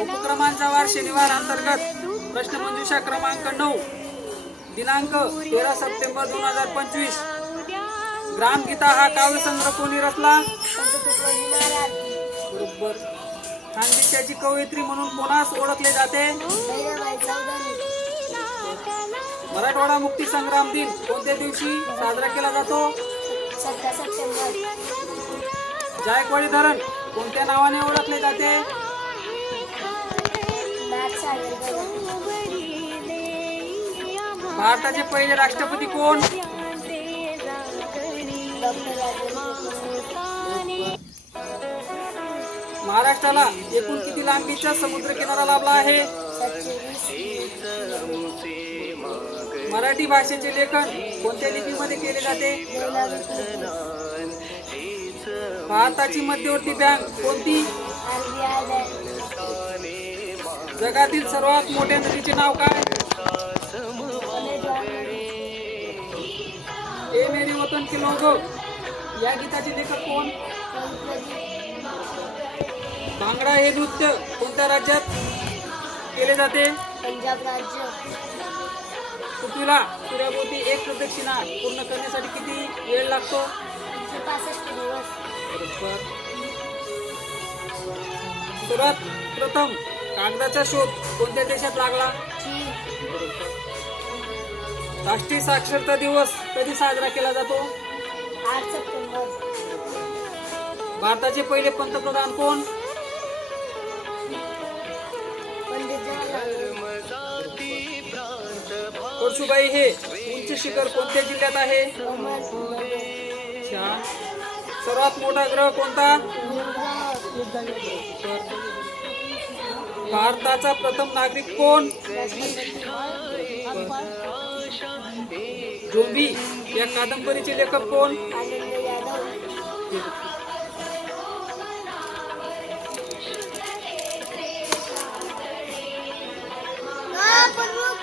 उपक्रमांचा वार शनिवार अंतर्गत प्रश्नमंजुषा क्रमांक 9 दिनांक 13 सप्टेंबर 2025। ग्रामगीता हा काव्यसंग्रह कोणी रचला? बरोबर। खानदेशाची कवयित्री म्हणून कोणास ओळखले जाते? मराठवाडा मुक्ती संग्राम दिन कोणत्या दिवशी साजरा केला जातो? 17 सप्टेंबर। जायकवाडी धरण कोणत्या नावाने ओळखले जाते? भारताचे पहिले राष्ट्रपती कोण? महाराष्ट्राला एकूण किती लांबीचा समुद्र किनारा लाभला आहे? मराठी भाषेचे लेखन कोणत्या लिपीमध्ये केले जाते? भारताची मध्यवर्ती बँक कोणती? जगातील सर्वात मोठ्या नदीचे नाव काय? ए मेरे वतन के लोगो या गीताचे लेखक कोण? भांगडा हे नृत्य कोणत्या राज्यात केले जाते? पंजाब राज्य। पृथ्वीला सूर्याभोवती एक प्रदक्षिणा पूर्ण करण्यासाठी किती वेळ लागतो? 65 दिवस। सर्वात प्रथम कागदाचा शोध कोणत्या देशात लागला? चीन। राष्ट्रीय साक्षरता दिवस कधी साजरा केला जातो? 8 सप्टेंबर। भारताचे पहिले पंतप्रधान कोण? पंडित जवाहरलाल। कोळसुबाई हे उंच शिखर कोणत्या जिल्ह्यात आहे? छान। सर्वात मोठा ग्रह कोणता? भारताचा प्रथम नागरिक कोण? झोंबी या कादंबरीचे लेखक कोण? आनंद यादव। प्रमुख